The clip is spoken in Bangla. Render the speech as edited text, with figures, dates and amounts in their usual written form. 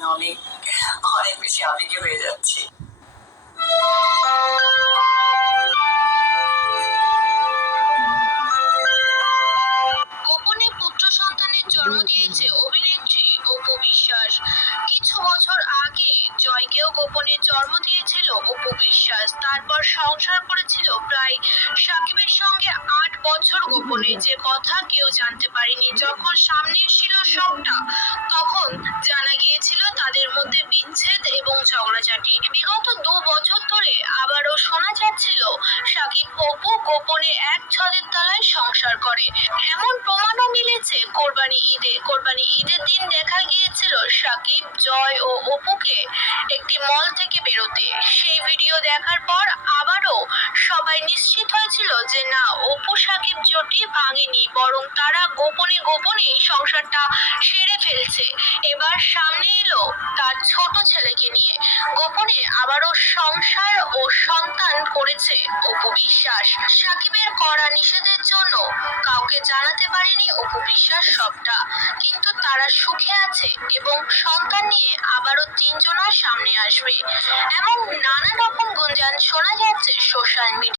আমি অনেক অনেক বেশি আবেগী হয়ে যাচ্ছি। গোপনে পুত্র সন্তানের জন্ম দিয়েছে অভিনেত্রী অপু বিশ্বাস। কিছু বছর আগে জয়কেও গোপনে জন্ম দিয়েছিল অপু বিশ্বাস। তারপর সংসার করেছিল প্রায় সাকিবের সঙ্গে ৮ বছর গোপনে, যে কথা কেউ জানতে পারেনি। যখন সামনে এসেছিল সবটা, তখন জানা গিয়েছিল তাদের মধ্যে বিচ্ছেদ এবং ঝগড়াঝাটি। বিগত ২ বছর ধরে আবারও শোনা যাচ্ছিল সাকিব অপু গোপনে এক ছাদের তলায় সংসার করে। এমন প্রমাণও মিলেছে কোরবানি ঈদের দিন দেখা গিয়েছিল সাকিব, জয় ও অপুকে একটি মল থেকে বেরোতে। সেই ভিডিও দেখার পর আবারও সবাই নিশ্চিত হয়েছিল যে না, অপু সাকিব জোটই ভাঙেনি, বরং তারা গোপনে গোপনেই সংসারটা সেরে ফেলছে। এবার সামনে এলো তার ছোট ছেলেকে নিয়ে গোপনে আবারও সংসার ও সন্তান করেছে অপু বিশ্বাস। সাকিবের কড়া নিষেধের জন্য কাউকে জানাতে পারেনি অপু বিশ্বাস সবটা, কিন্তু তারা সুখে আছে এবং সন্তান নিয়ে আবারও ৩ জনের সামনে আসবে, এমন নানা রকম গুঞ্জন শোনা যাচ্ছে সোশ্যাল মিডিয়ায়।